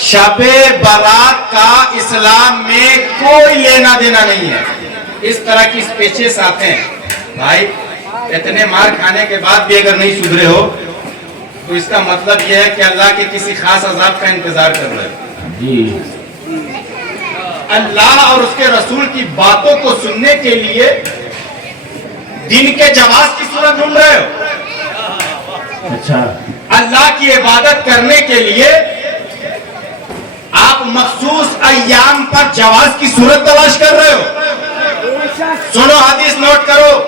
شب برات کا اسلام میں کوئی لینا دینا نہیں ہے. اس طرح کی اسپیچز آتے ہیں. بھائی اتنے مار کھانے کے بعد بھی اگر نہیں سدھرے ہو تو اس کا مطلب یہ ہے کہ اللہ کے کسی خاص عذاب کا انتظار کر رہے ہو. جی اللہ اور اس کے رسول کی باتوں کو سننے کے لیے دن کے جواز کی صورت ڈھونڈ رہے ہو. اچھا اللہ کی عبادت کرنے کے لیے آپ مخصوص ایام پر جواز کی صورت تلاش کر رہے ہو. سنو حدیث نوٹ کرو.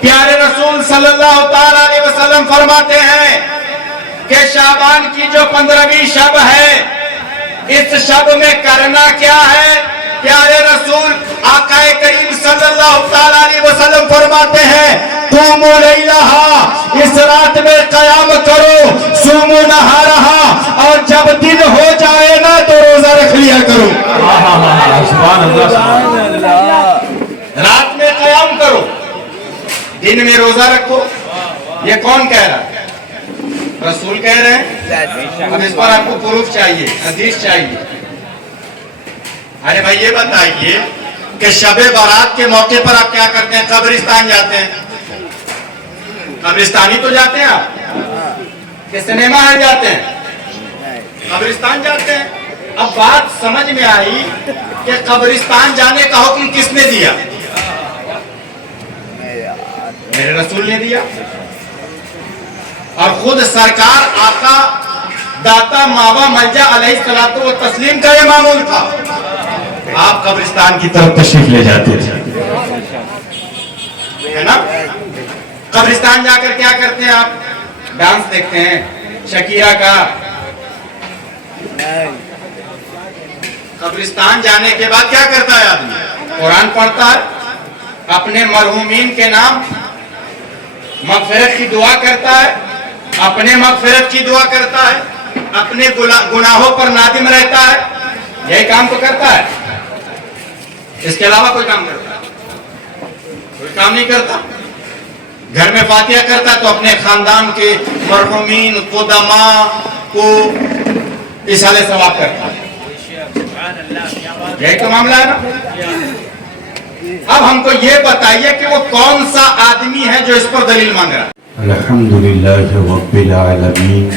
پیارے رسول صلی اللہ تعالی علیہ وسلم فرماتے ہیں کہ شعبان کی جو 15ویں شب ہے اس شب میں کرنا کیا ہے. پیارے رسول آقا کریم صلی اللہ تعالی علیہ وسلم فرماتے ہیں قوموا لیلہا، اس رات میں قیام کرو، صوموا نہارہا، اور جب دن ہو جائے نا تو روزہ رکھ لیا کرو. سبحان اللہ. رات میں قیام کرو، دن میں روزہ رکھو. یہ کون کہہ رہا ہے؟ رسول کہہ رہے ہیں. اب اس پر آپ کو پروف چاہیے، حدیث چاہیے. ارے بھائی یہ بتائیے کہ شب برات کے موقع پر آپ کیا کرتے ہیں؟ قبرستان جاتے ہیں. قبرستانی تو جاتے ہیں آپ کہ سنیما ہال جاتے ہیں؟ قبرستان جاتے ہیں. اب بات سمجھ میں آئی کہ قبرستان جانے کا حکم کس نے دیا؟ میرے رسول نے دیا. اور خود سرکار آقا داتا ماوا ملجا علیہ الصلوۃ والتسلیم کا یہ معمول تھا. آپ قبرستان کی طرف تشریف لے جاتے تھے ہے نا. قبرستان جا کر کیا کرتے ہیں آپ؟ ڈانس دیکھتے ہیں شکیرہ کا. قبرستان جانے کے بعد کیا کرتا ہے آدمی؟ قرآن پڑھتا ہے، اپنے مرحومین کے نام مغفرت کی دعا کرتا ہے، اپنے مغفرت کی دعا کرتا ہے، اپنے گناہوں پر نادم رہتا ہے. یہی کام تو کرتا ہے. اس کے علاوہ کوئی کام کرتا ہے؟ کوئی کام نہیں کرتا. گھر میں فاتحہ کرتا ہے تو اپنے خاندان کے مرحومین قدماء کو اصالہ ثواب کرتا ہے. یہی تو معاملہ ہے نا. اب ہم کو یہ بتائیے کہ وہ کون سا آدمی ہے جو اس پر دلیل مانگ رہا ہے؟ الحمدللہ رب العالمین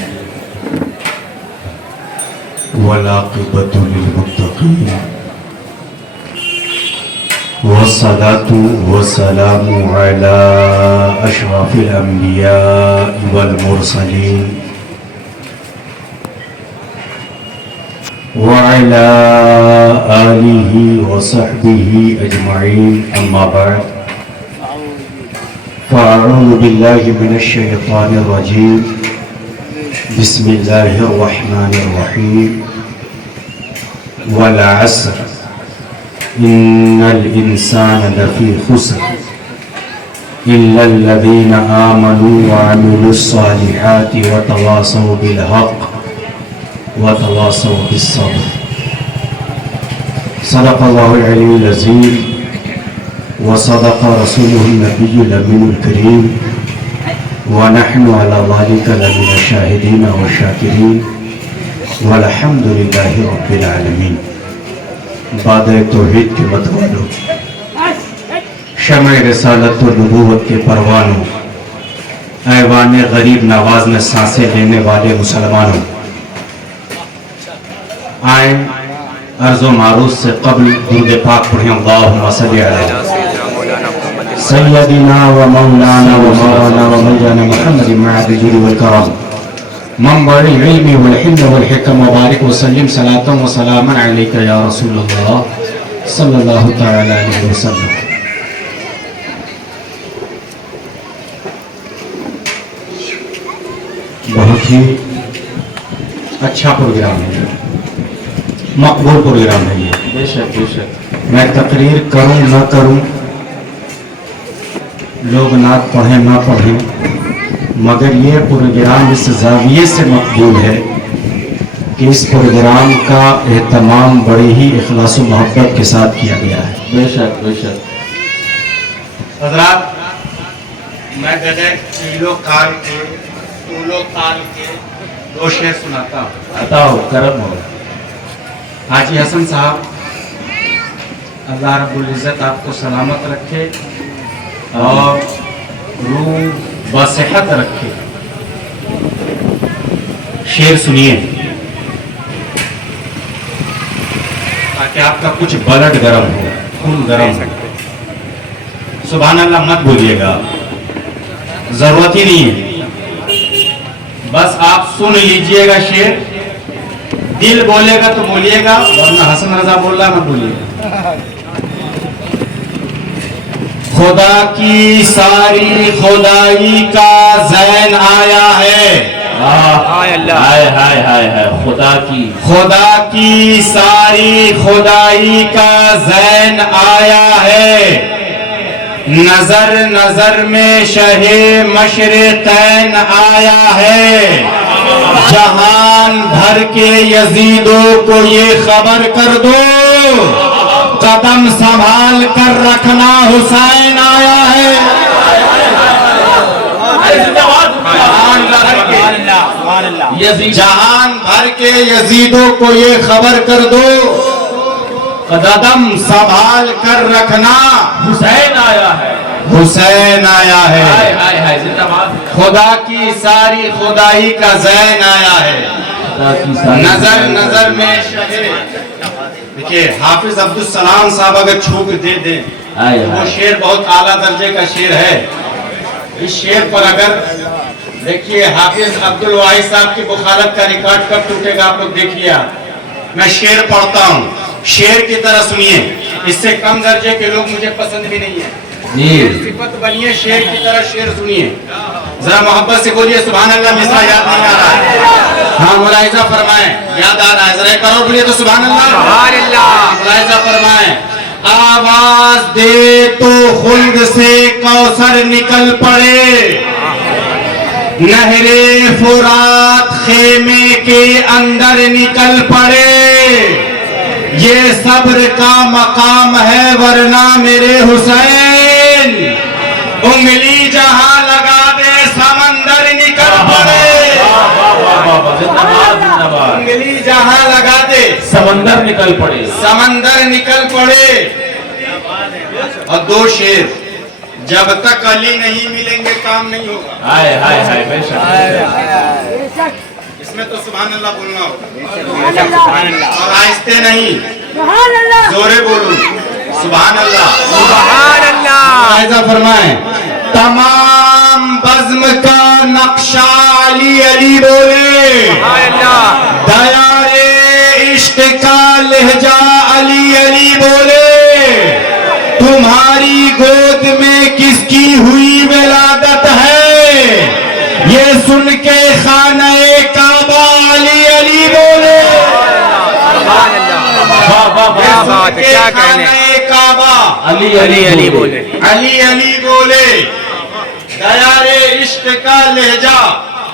والعاقبۃ للمتقین والصلاة والسلام علی اشرف الانبیاء والمرسلین وعلى آلہ وصحبہ اجمعین. اما بعد فاعوذ باللہ من الشیطان الرجیم. بسم اللہ الرحمن الرحیم. والعصر ان الانسان لفی خسر الا الذین آمنوا وعملوا الصالحات وتواصوا بالحق وتواصوا بالصبر. صدق اللہ العلی العظیم وصدق رسوله النبی الامین الکریم ونحن على ذلك لمن الشاہدین والشاکرین والحمد للہ رب العالمین. بعد توحید کے متوالوں، شمع رسالت و نبوت کے پروانوں، ایوان غریب نواز میں سانسیں لینے والے مسلمانوں، آئیں عرض و معروض سے قبل درود پاک پڑھیں. اللہم صلی علی سیدنا و مولانا و مولانا و مولانا محمد معاد الجود والکرام منبع العلم والحلم والحکم وبارک وسلم صلاة و سلاما علیک یا رسول اللہ صلی اللہ تعالی علیہ وسلم. بہت ہی اچھا پروگرام ہے، مقبول پروگرام ہے یہ. بے شک بے شک. میں تقریر کروں نہ کروں، لوگ نعت پڑھیں نہ پڑھیں، مگر یہ پروگرام اس زاویے سے مقبول ہے کہ اس پروگرام کا اہتمام بڑی ہی اخلاص و محبت کے ساتھ کیا گیا ہے. بے شک بے شک. حضرات، میں بغیر کیلو کال کے طول و تال کے دو شعر سناتا ہوں. عطا ہو، کرم ہو. حاجی حسن صاحب اللہ رب العزت آپ کو سلامت رکھے اور روح بصحت رکھے. شعر سنیے تاکہ آپ کا کچھ بلڈ گرم ہو, خون گرم ہو. سبحان اللہ مت بولیے گا, ضرورت ہی نہیں ہے, بس آپ سن لیجئے گا شعر. دل بولے گا تو بولیے گا, ورنہ حسن رضا بول رہا مت بولیے گا. خدا کی ساری خدائی کا زین آیا ہے. خدا کی ساری خدائی کا زین آیا ہے. نظر نظر میں شہ مشرقین آیا ہے. جہان بھر کے یزیدوں کو یہ خبر کر دو, قدم سنبھال کر رکھنا حسین آیا ہے. جہان بھر کے یزیدوں کو یہ خبر کر دو, قدم سنبھال کر رکھنا حسین آیا ہے. حسین آیا ہے. خدا کی ساری خدائی کا زین آیا ہے. نظر نظر میں دیکھیے حافظ عبدالسلام صاحب اگر چھوک دے دیں, وہ شعر بہت اعلیٰ درجے کا شعر ہے. اس شعر پر اگر دیکھیے حافظ عبدالواحد صاحب کی بخارت کا ریکارڈ کب ٹوٹے گا آپ لوگ دیکھیے. میں شعر پڑھتا ہوں, شعر کی طرح سنیے. اس سے کم درجے کے لوگ مجھے پسند بھی نہیں ہیں. صفت بنیے شعر کی طرح شعر سنیے. ذرا محبت سے بولیے سبحان اللہ. مصرع یاد نہیں آ رہا ہے؟ ہاں ملاحظہ فرمائیں. یاد آ رہا ہے؟ ذرا کرو بولیے تو سبحان اللہ. ملاحظہ فرمائیں. آواز دے تو خلد سے کوثر نکل پڑے, نہر فرات خیمے کے اندر نکل پڑے. یہ صبر کا مقام ہے ورنہ میرے حسین, انگلی جہاں لگا دے سمندر نکل پڑے. انگلی جہاں لگا دے سمندر نکل پڑے. سمندر نکل پڑے. اور دو شعر, جب تک علی نہیں ملیں گے کام نہیں ہوگا. ہائے ہائے ہائے بے شک. اس میں تو سبحان اللہ بولنا ہوگا, اور آہستہ نہیں, زورے بولو سبحان اللہ. ملاحظہ فرمائیں. تمام بزم کا نقشہ علی علی بولے, دیار عشق کا لہجہ علی علی بولے. تمہاری گود میں کس کی ہوئی ولادت ہے, یہ سن کے خانہ کعبہ علی علی بولے. خانہ کعبہ علی علی علی بولے. علی علی بولے. دیار عشق کا لہجہ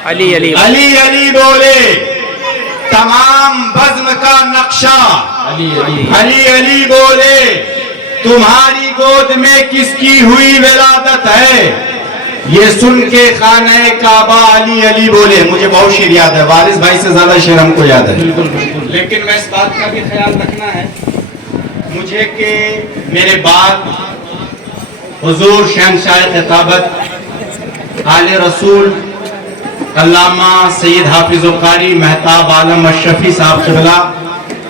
علی علی علی علی بولے. تمام بزم کا نقشہ علی علی علی علی بولے. تمہاری گود میں کس کی ہوئی ولادت ہے, یہ سن کے خانہ کعبہ علی علی بولے. مجھے بہت شعر یاد ہے, وارث بھائی سے زیادہ شعر ہم کو یاد ہے, لیکن میں اس بات کا بھی خیال رکھنا ہے مجھے کہ میرے بعد حضور شہنشاہ خطابت آل رسول علامہ سید حافظ قاری مہتاب عالم اشرفی صاحب قبلہ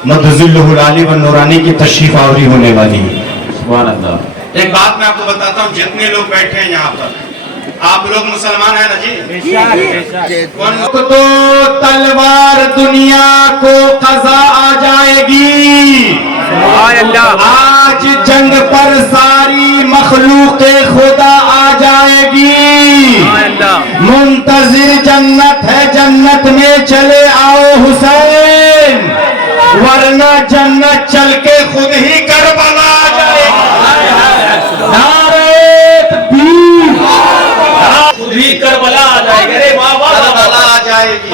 مدظلہ العالی و نورانی کی تشریف آوری ہونے والی ہے. سبحان اللہ. ایک بات میں آپ کو بتاتا ہوں, جتنے لوگ بیٹھے ہیں یہاں پر, آپ لوگ مسلمان ہیں نا جی؟ تو تلوار دنیا کو قضا آ جائے گی. آج جنگ پر ساری مخلوق خدا آ جائے گی. منتظر جنت ہے, جنت میں چلے آؤ حسین, ورنہ جنت چل کے خود ہی کربلا آ جائے گی. خود ہی کربلا آ جائے گی. کربلا آ جائے گی.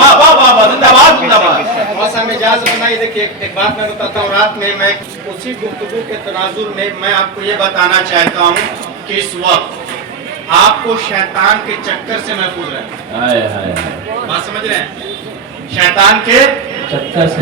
موسم اجازت بنائی. دیکھیے ایک بات میں بتاتا ہوں, رات میں اسی گفتگو کے تناظر میں آپ کو یہ بتانا چاہتا ہوں کہ اس وقت آپ کو شیطان کے چکر سے محفوظ رہنا. بات سمجھ رہے ہیں؟ شیطان کے چکر سے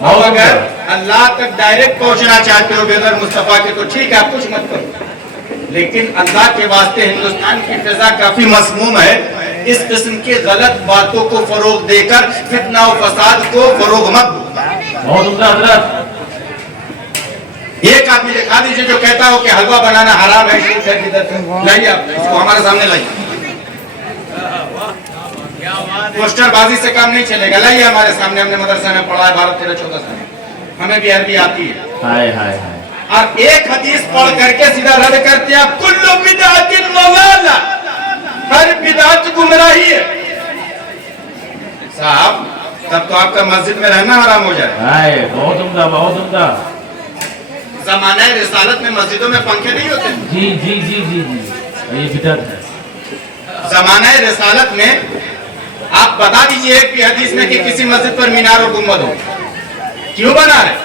اور اگر اللہ تک ڈائریکٹ پہنچنا چاہتے ہو بغیر مصطفیٰ کے تو ٹھیک ہے، آپ کچھ مت کرو، لیکن اللہ کے واسطے ہندوستان کی فضا کافی مسموم ہے، اس قسم کی غلط باتوں کو فروغ دے کر فتنہ و فساد کو فروغ مت دو۔ بہت عمدہ حضرت۔ ایک آدمی دکھا دیجیے جو کہتا ہو کہ حلوہ بنانا حرام ہے، شرک ہے، بدعت ہے، لائیے آپ اس کو ہمارے سامنے لائیے۔ پوسٹر بازی سے کام نہیں چلے گا، لائیے ہمارے سامنے، ہم نے مدرسہ میں پڑھا ہے، 12-13-14 سال، ہمیں بھی عربی آتی ہے۔ ہائے ہائے ہائے، اور ایک حدیث پڑھ کر کے سیدھا رد کرتے ہیں آپ، کل بدعت ضلالہ، ہر بدعت گمراہی ہے۔ صاحب تب تو آپ کا مسجد میں رہنا حرام ہو جائے۔ ہائے، بہت عمدہ، بہت عمدہ۔ زمانہ رسالت میں مسجدوں میں پنکھے نہیں ہوتے، جی جی جی جی جی، یہ بدعت ہے۔ زمانہ رسالت میں آپ بتا دیجئے ایک بھی حدیث میں کہ کسی مسجد پر مینار اور گنبد ہو، کیوں بنا رہے؟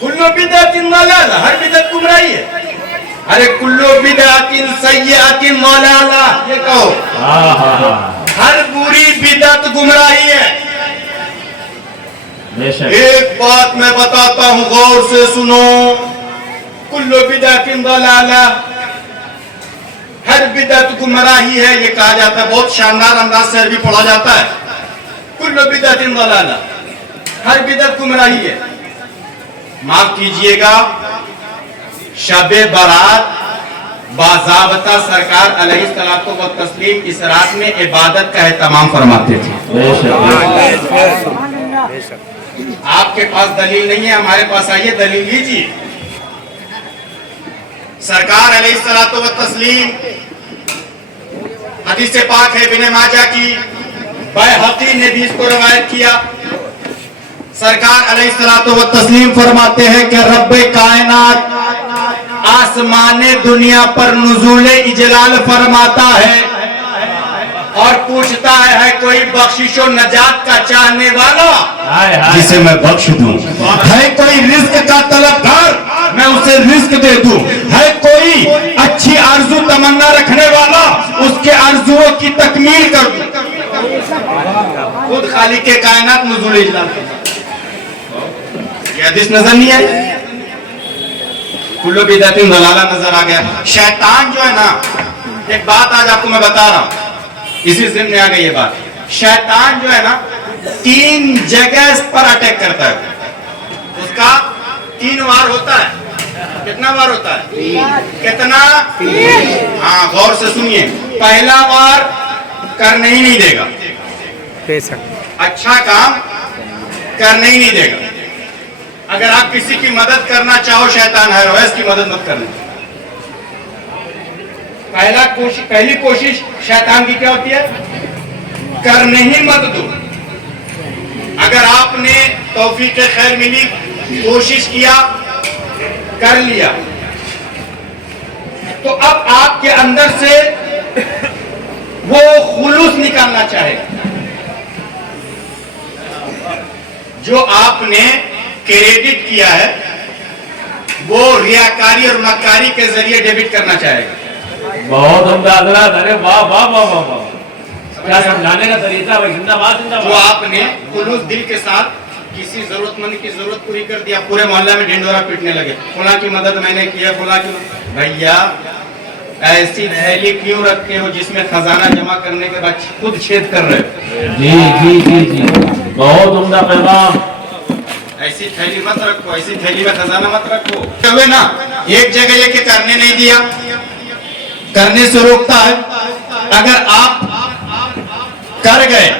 کلو بدعت ضلالہ، ہر بدعت گمراہی ہے۔ ارے کلو بدعت سیئۃ ضلالہ، یہ کہو ہاں ہاں ہاں، ہر بری بدعت گمراہی ہے۔ بے شک۔ ایک بات میں بتاتا ہوں، غور سے سنو، کلو بدعت ضلالہ، ہر بدعت گمراہی ہے، یہ کہا جاتا ہے، بہت شاندار انداز سے عربی پڑھا جاتا ہے، کلو بدعت ضلالہ، ہر بدعت گمراہی ہے۔ معاف کیجئے گا، شب برات باضابطہ سرکار علیہ الصلوۃ والتسلیم اس رات میں عبادت کا اہتمام فرماتے تھے۔ بے شک بے شک۔ آپ کے پاس دلیل نہیں ہے، ہمارے پاس آئیے دلیل لیجیے۔ سرکار علیہ الصلوۃ والتسلیم، حدیث پاک ہے ابن ماجہ کی، بیہقی نے بھی اس کو روایت کیا، سرکار علیہ الصلوۃ والتسلیم فرماتے ہیں کہ رب کائنات آسمان دنیا پر نزول اجلال فرماتا ہے اور پوچھتا ہے کوئی بخشش و نجات کا چاہنے والا جسے میں بخش دوں، ہے کوئی رزق کا طلبگار میں اسے رزق دے دوں، ہے کوئی اچھی آرزو تمنا رکھنے والا اس کے آرزوؤں کی تکمیل کر دوں۔ خود خالق کائنات نزول اجلال فرماتا ہے۔ یہ حدیث نظر نہیں ہے؟ کلو بدعت ضلالہ نظر آ گیا۔ شیطان جو ہے نا، ایک بات آج آپ کو میں بتا رہا ہوں، اسی ذہن میں آ گئی یہ بات، شیطان جو ہے نا 3 جگہ اس پر اٹیک کرتا ہے، اس کا 3 وار ہوتا ہے۔ کتنا وار ہوتا ہے؟ کتنا؟ ہاں غور سے سنیے، پہلا وار کرنے ہی نہیں دے گا، اچھا کام کرنے ہی نہیں دے گا۔ اگر آپ کسی کی مدد کرنا چاہو، شیطان ہے اس کی مدد مت کرنا۔ پہلی کوشش شیطان کی کیا ہوتی ہے؟ کرنے ہی مت دو۔ اگر آپ نے توفیق خیر ملی، کوشش کیا، کر لیا، تو اب آپ کے اندر سے وہ خلوص نکالنا چاہے گا جو آپ نے کریڈٹ کیا ہے، وہ ریاکاری اور مکاری کے ذریعے ڈیبٹ کرنا چاہے گا۔ بہت عمدہ حضرت، ارے واہ واہ واہ واہ واہ، کیا سمجھانے کا طریقہ بھائی، زندہ باد زندہ جو باد۔ آپ نے خلوص دل کے ساتھ کسی ضرورت مند کی ضرورت پوری کر دیا، پورے محلہ میں ڈھنڈورا پیٹنے لگے، فلاں کی مدد میں نے کیا، فلاں کی بھیا ایسی تھیلی کیوں رکھتے ہو جس میں خزانہ جمع کرنے کے بعد خود چھید کر رہے ہو؟ جی جی جی جی، بہت عمدہ پیغام۔ ایسی تھیلی مت رکھو، ایسی تھیلی میں خزانہ مت رکھو۔ ہوئے نا، ایک جگہ یہ کہ کرنے نہیں دیا، کرنے سے روکتا ہے۔ اگر آپ کر گئے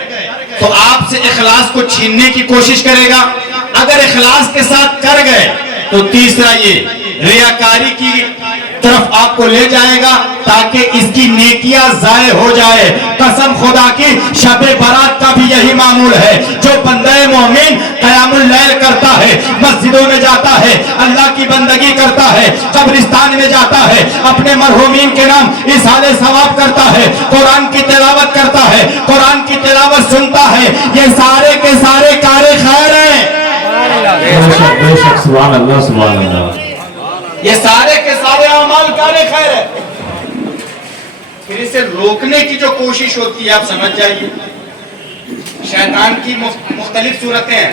تو آپ سے اخلاص کو چھیننے کی کوشش کرے گا، اگر اخلاص کے ساتھ کر گئے تو تیسرا یہ ریاکاری کی طرف آپ کو لے جائے گا تاکہ اس کی نیکیاں ضائع ہو جائے۔ قسم خدا کی، شب برات کا بھی یہی معمول ہے، جو بندہ مومن قیام اللیل کرتا ہے، مسجدوں میں جاتا ہے، اللہ کی بندگی کرتا ہے، قبرستان میں جاتا ہے، اپنے مرحومین کے نام اظہار ثواب کرتا ہے، قرآن کی تلاوت کرتا ہے، قرآن کی تلاوت سنتا ہے، یہ سارے کے سارے کار خیر ہیں۔ بے شک، سبحان اللہ سبحان اللہ، یہ سارے کے سارے اعمال کار خیر ہے۔ پھر اسے روکنے کی جو کوشش ہوتی ہے، آپ سمجھ جائیے، شیطان کی مختلف صورتیں ہیں۔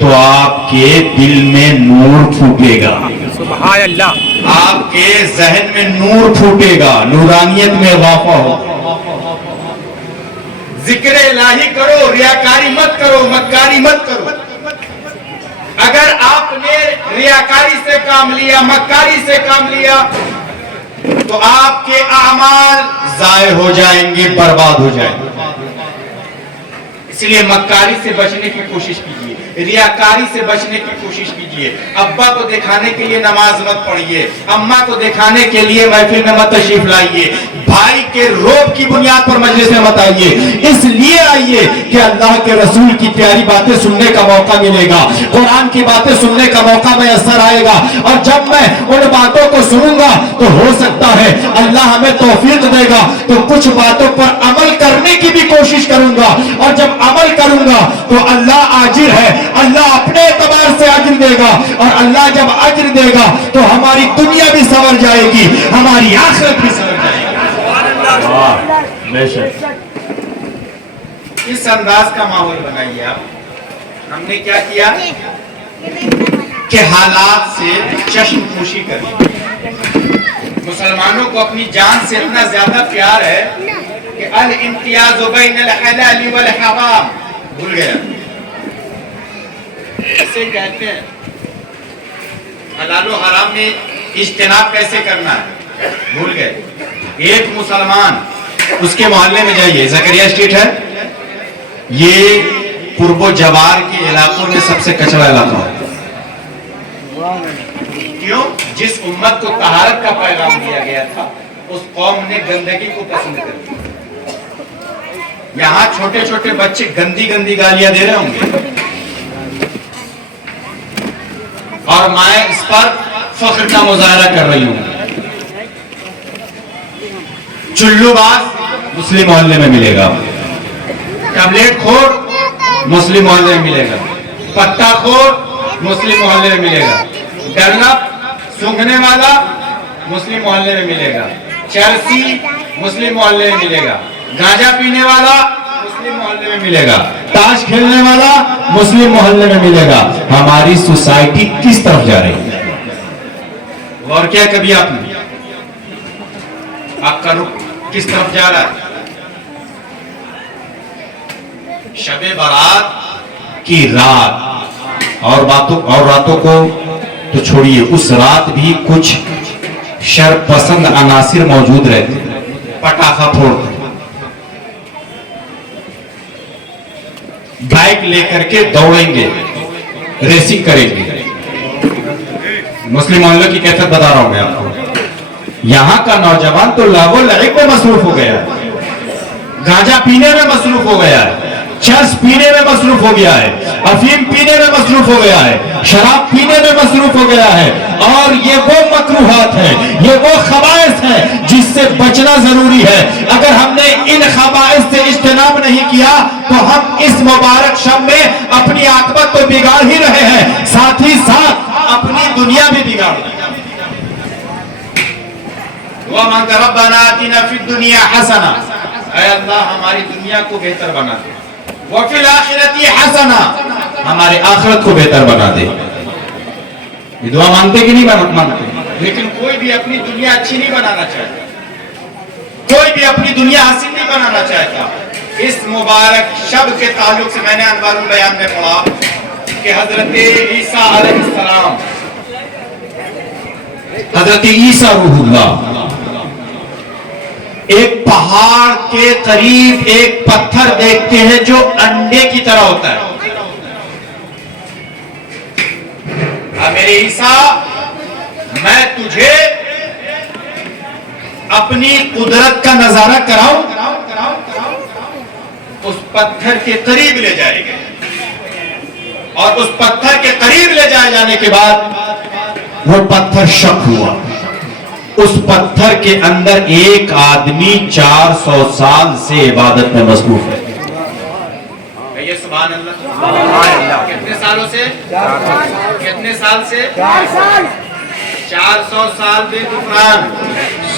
تو آپ کے دل میں نور پھوٹے گا، سبحان اللہ، آپ کے ذہن میں نور پھوٹے گا، نورانیت میں اضافہ ہوگا۔ ذکر الہی کرو، ریاکاری مت کرو، مکاری مت کرو۔ اگر آپ نے ریاکاری سے کام لیا، مکاری سے کام لیا، تو آپ کے اعمال ضائع ہو جائیں گے، برباد ہو جائیں گے۔ اس لیے مکاری سے بچنے کی کوشش کیجیے، ریاکاری سے بچنے کی کوشش کیجیے۔ ابا کو دکھانے کے لیے نماز مت پڑھیے، اماں کو دکھانے کے لیے محفل میں مت تشریف لائیے، بھائی کے روب کی بنیاد پر مجلس میں مت آئیے، اس لیے آئیے کہ اللہ کے رسول کی پیاری باتیں سننے کا موقع ملے گا، قرآن کی باتیں سننے کا موقع میسر آئے گا، اور جب میں ان باتوں کو سنوں گا تو ہو سکتا ہے اللہ ہمیں توفیق دے گا تو کچھ باتوں پر عمل کرنے کی بھی کوشش کروں گا، اور جب عمل کروں گا تو اللہ آجر ہے، اللہ اپنے اعتبار سے اجر دے گا، اور اللہ جب اجر دے گا تو ہماری دنیا بھی سنور جائے گی، ہماری آخرت بھی سنور جائے گی۔ بے شک اس انداز کا ماحول بنائیے آپ۔ ہم نے کیا کیا کہ حالات سے چشم پوشی کری۔ مسلمانوں کو اپنی جان سے اتنا زیادہ پیار ہے کہ الامتیاز بین الحلال والحرام بھول گیا، ایسے کہتے ہیں حلال و حرام میں اجتناب کیسے کرنا ہے بھول گئے۔ ایک مسلمان، اس کے محلے میں جائیے، زکریا اسٹریٹ ہے، یہ قرب و جوار کے علاقوں میں سب سے کچرا علاقہ ہے۔ کیوں؟ جس امت کو طہارت کا پیغام دیا گیا تھا اس قوم نے گندگی کو پسند کر دیا۔ یہاں چھوٹے چھوٹے بچے گندی گندی گالیاں دے رہے ہوں گے، اور مائیں اس پر فخر کا مظاہرہ کر رہی ہوں۔ چلو باز مسلم محلے میں ملے گا، ٹیبلیٹ خور مسلم محلے میں ملے گا، پتا خور مسلم محلے میں ملے گا، ڈرنپ سونگھنے والا مسلم محلے میں ملے گا، چرسی مسلم محلے میں ملے گا، گانجا پینے والا مسلم محلے میں ملے گا، تاش کھیلنے والا مسلم محلے میں ملے گا۔ ہماری سوسائٹی کس طرف جا رہی ہے؟ غور کیا کبھی آپ نے؟ آپ کا رخ کس طرف جا رہا ہے؟ شب برات کی رات اور راتوں کو تو چھوڑیے، اس رات بھی کچھ شر پسند عناصر موجود رہتے، پٹاخہ پھوڑتے، بائک لے کر کے دوڑیں گے، ریسنگ کریں گے۔ مسلم محلوں کی کیفیت بتا رہا ہوں میں آپ کو۔ یہاں کا نوجوان تو لہو و لعب میں مصروف ہو گیا ہے، گانجا پینے میں مصروف ہو گیا ہے، چرس پینے میں مصروف ہو گیا ہے، افیم پینے میں مصروف ہو گیا ہے، شراب پینے میں مصروف ہو گیا ہے، اور یہ وہ مکروہات ہیں، یہ وہ خبائث ہیں جس سے بچنا ضروری ہے۔ اگر ہم نے ان خبائث سے اجتناب نہیں کیا تو ہم اس مبارک شب میں اپنی عاقبت تو بگاڑ ہی رہے ہیں، ساتھ ہی ساتھ اپنی دنیا بھی بگاڑ رہے ہیں۔ دعا مانگتا ربنا آتنا فی الدنیا حسنہ، اے اللہ ہماری دنیا کو بہتر بنا دے، وفی الآخرۃ حسنہ، ہمارے آخرت کو بہتر بنا دے۔ یہ دعا مانگتے کہ نہیں مانگتے؟ لیکن کوئی بھی اپنی دنیا اچھی نہیں بنانا چاہتا، کوئی بھی اپنی دنیا حسین نہیں بنانا چاہتا۔ اس مبارک شب کے تعلق سے میں نے انوار البیان میں پڑھا کہ حضرت عیسیٰ علیہ السلام، حضرت عیسیٰ روح اللہ ایک پہاڑ کے قریب ایک پتھر دیکھتے ہیں جو انڈے کی طرح ہوتا ہے۔ میرے عیسیٰ، میں تجھے اپنی قدرت کا نظارہ کراؤں؟ اس پتھر کے قریب لے جائے گا، اور اس پتھر کے قریب لے جائے جانے کے بعد وہ پتھر شک ہوا۔ اس پتھر کے اندر ایک آدمی 400 سال سے عبادت میں مصروف ہے۔ کہیے سبحان اللہ۔ کتنے سالوں سے؟ کتنے سال سے؟ 400 سال بے غفران۔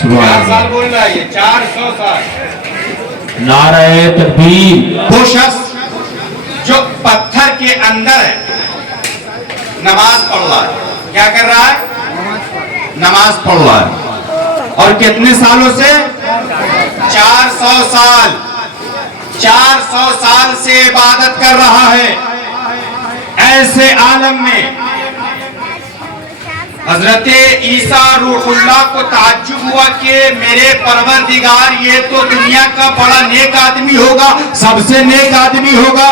4 سال بول رہا ہے یہ، 400 سال۔ نعرہ تکبیر۔ وہ شخص جو پتھر کے اندر ہے نماز پڑھ رہا ہے. کیا کر رہا ہے؟ نماز پڑھ رہا ہے. اور کتنے سالوں سے؟ 400 سال. 400 سال سے عبادت کر رہا ہے. ایسے عالم میں حضرت عیسیٰ روح اللہ کو تعجب ہوا کہ میرے پروردگار یہ تو دنیا کا بڑا نیک آدمی ہوگا, سب سے نیک آدمی ہوگا,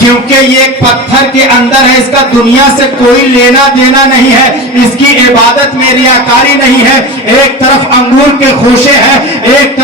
کیونکہ یہ ایک پتھر کے اندر ہے, اس کا دنیا سے کوئی لینا دینا نہیں ہے, اس کی عبادت میں ریاکاری نہیں ہے. ایک طرف انگور کے خوشے ہیں, ایک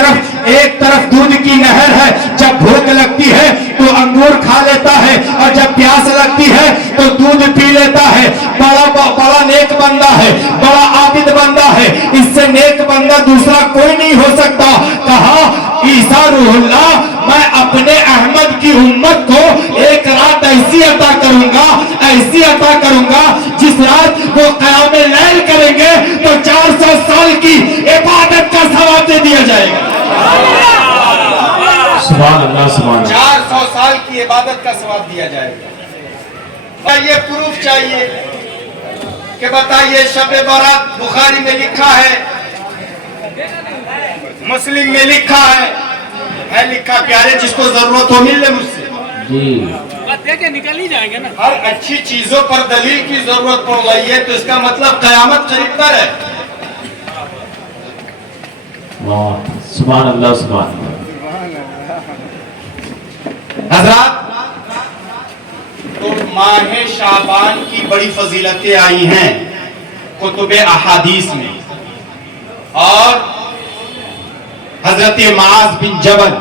طرف دودھ کی نہر ہے. جب بھوک لگتی ہے تو انگور کھا لیتا ہے, اور جب پیاس لگتی ہے تو دودھ پی لیتا ہے. بڑا نیک بندہ ہے, بڑا عابد بندہ ہے, اس سے نیک بندہ دوسرا کوئی نہیں ہو سکتا. کہا عیسیٰ روح اللہ, میں اپنے احمد کی امت کو ایک رات ایسی عطا کروں گا جس رات وہ قیام لیل کریں گے تو 400 سال کی عبادت کا ثواب دے دیا جائے گا. سبحان اللہ, سبحان اللہ. 400 سال کی عبادت کا ثواب دیا جائے گا. یہ پروف چاہیے کہ بتائیے شب برات بخاری میں لکھا ہے, مسلم میں لکھا ہے لکھا. پیارے جس کو ضرورت ہو مل لے مجھ سے. نکل ہی جائیں گے نا. ہر اچھی چیزوں پر دلیل کی ضرورت پڑ رہی ہے تو اس کا مطلب قیامت قریب تر ہے. سبحان اللہ, سبحان اللہ. حضرات, تو ماہ شعبان کی بڑی فضیلتیں آئی ہیں کتب احادیث میں, اور حضرت معاذ بن جبل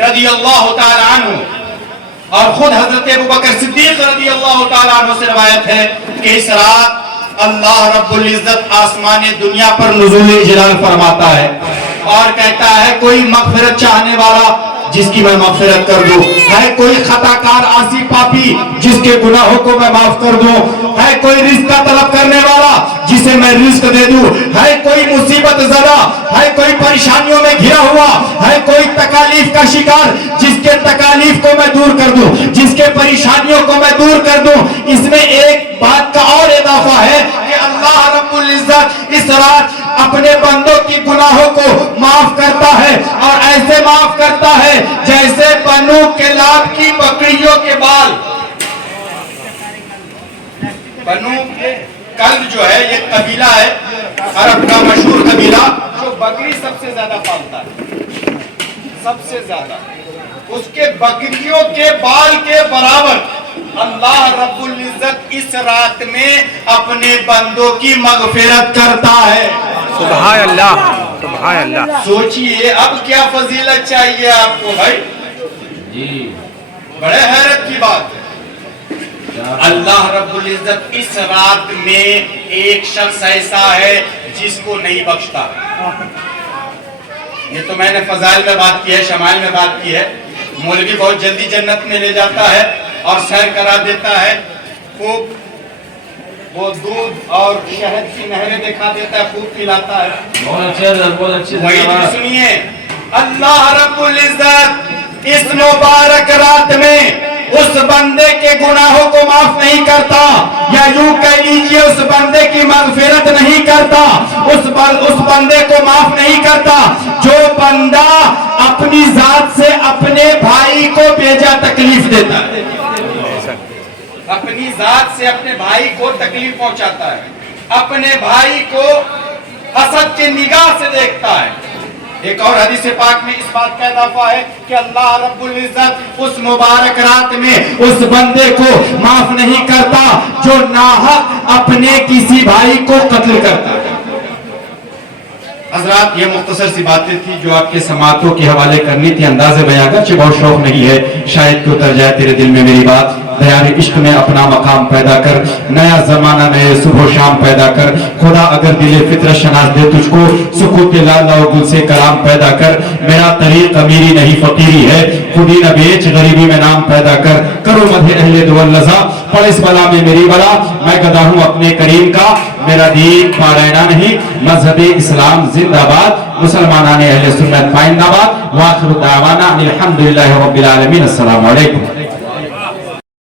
رضی اللہ تعالی عنہ اور خود حضرت ابوبکر صدیق رضی اللہ تعالی عنہ سے روایت ہے کہ اس رات اللہ رب العزت آسمان دنیا پر نزول جلال فرماتا ہے اور کہتا ہے کوئی مغفرت چاہنے والا جس کی میں مغفرت کر دوں, ہے کوئی خطا کار عاصی پاپی جس کے گناہوں کو میں معاف کر دوں, ہے کوئی رزق کا طلب کرنے والا جسے میں رزق دے دوں, ہے کوئی مصیبت زدہ, ہے کوئی پریشانیوں میں گھرا ہوا, ہے کوئی تکالیف کا شکار جس کے تکالیف کو میں دور کر دوں, جس کے پریشانیوں کو میں دور کر دوں. اس میں ایک بات کا اور اضافہ ہے کہ اللہ رب العزت اس رات اپنے بندوں کی گناہوں کو معاف کرتا ہے, اور ایسے معاف کرتا ہے جیسے بنو کلاب کی بکریوں کے بال. بنو کلب جو ہے یہ قبیلہ ہے عرب کا مشہور قبیلہ جو بکری سب سے زیادہ پالتا ہے, سب سے زیادہ. اس کے بکریوں کے بال کے برابر اللہ رب العزت اس رات میں اپنے بندوں کی مغفرت کرتا ہے. سبحان اللہ, سبحان اللہ. سوچئے اب کیا فضیلت چاہیے آپ کو بھائی. جی, بڑے حیرت کی بات ہے. اللہ رب العزت اس رات میں ایک شخص ایسا ہے جس کو نہیں بخشتا. یہ تو میں نے فضائل میں بات کی ہے, شمائل میں بات کی ہے. مولوی بہت جلدی جنت میں لے جاتا ہے اور سیر کرا دیتا ہے, خوب وہ دودھ اور شہد کی نہریں دکھا دیتا ہے, خوب پلاتا ہے. بہت اچھے سنیے, اللہ رب العزت اس مبارک رات میں اس بندے کے گناہوں کو معاف نہیں کرتا, یا یوں کہہ لیجیے اس بندے کی مغفرت نہیں کرتا, اس بندے کو معاف نہیں کرتا جو بندہ اپنی ذات سے اپنے بھائی کو بیجا تکلیف دیتا ہے, اپنی ذات سے اپنے بھائی کو تکلیف پہنچاتا ہے, اپنے بھائی کو حسد کی نگاہ سے دیکھتا ہے. ایک اور حدیث پاک میں اس بات کا اضافہ ہے کہ اللہ رب العزت اس مبارک رات میں اس بندے کو معاف نہیں کرتا جو ناحق اپنے کسی بھائی کو قتل کرتا ہے. حضرات, یہ مختصر سی باتیں تھی جو آپ کے سماعتوں کے حوالے کرنی تھی. انداز بیاں اگرچہ بہت شوق نہیں ہے, شاید کہ اتر جائے تیرے دل میں میری بات. دیار عشق میں اپنا مقام پیدا کر, نیا زمانہ نئے صبح و شام پیدا کر. خدا اگر دل فطرت شناس دے تجھ کو, سکوت لالا و گل سے کلام پیدا کر. میرا طریق امیری نہیں فقیری ہے, خودی نہ بیچ غریبی میں نام پیدا کر. کرو مدح اہل دو اللذا, پڑھ اس بلا میں میری بلا. میں گدا ہوں اپنے کریم کا, میرا دین پارینہ نہیں. مذہب اسلام زندہ باد, مسلمانان اہل سنت پائندہ باد. وآخر دعوانا الحمدللہ رب العالمین. السلام علیکم.